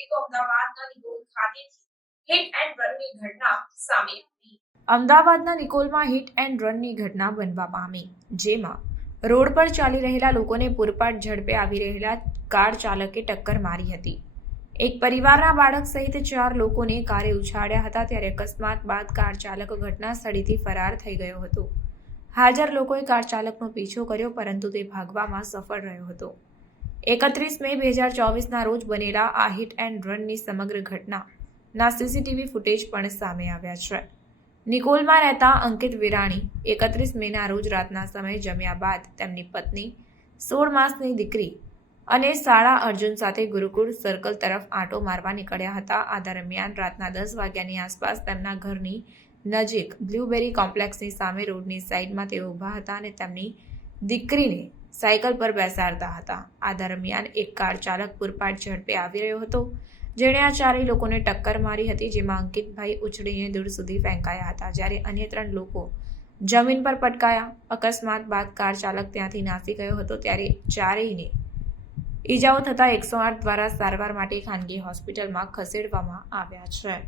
કરીએ તો અમદાવાદના નિકોલ ખાતેથી હિટ એન્ડ રનની ઘટના સામે આવી. અમદાવાદના નિકોલમાં હિટ એન્ડ રનની ઘટના બનવા પામી, જેમાં રોડ પર ચાલી રહેલા લોકોને પૂરપાટ ઝડપે આવી રહેલા કાર ચાલકે ટક્કર મારી હતી. એક પરિવારના બાળક સહિત 4 લોકોને કારે ઉછાળ્યા હતા. ત્યારે અકસ્માત બાદ કાર ચાલક ઘટના સ્થળેથી ફરાર થઈ ગયો હતો. હાજર લોકોએ કાર ચાલકનો પીછો કર્યો, પરંતુ તે ભાગવામાં સફળ રહ્યો હતો. 31 મે 2024ના રોજ બનેલા આ હિટ એન્ડ રનની સમગ્ર ઘટનાના સીસીટીવી ફૂટેજ પણ સામે આવ્યા છે. નિકોલમાં રહેતા અંકિત વિરાણી 31 મેના રોજ રાતના સમયે જમ્યા બાદ તેમની પત્ની, 16 માસની દીકરી અને શાળા અર્જુન સાથે ગુરુકુળ સર્કલ તરફ આંટો મારવા નીકળ્યા હતા. આ દરમિયાન રાતના 10 વાગ્યાની આસપાસ તેમના ઘરની નજીક બ્લુબેરી કોમ્પ્લેક્સની સામે રોડની સાઈડમાં તેઓ ઊભા હતા અને તેમની દીકરીને સાયકલ પર બેસાડતા હતા. આ દરમિયાન એક કાર ચાલક પૂરપાટ ઝડપે આવી રહ્યો હતો, જેણે આ 4 લોકોને ટક્કર મારી હતી, જેમાં અંકિતભાઈ ઉછળીને દૂર સુધી ફેંકાયા હતા, જ્યારે અન્ય 3 લોકો જમીન પર પટકાયા. અકસ્માત બાદ કાર ચાલક ત્યાંથી નાસી ગયો હતો. ત્યારે ચારેયને ઈજાઓ થતાં 108 દ્વારા સારવાર માટે ખાનગી હોસ્પિટલમાં ખસેડવામાં આવ્યા છે.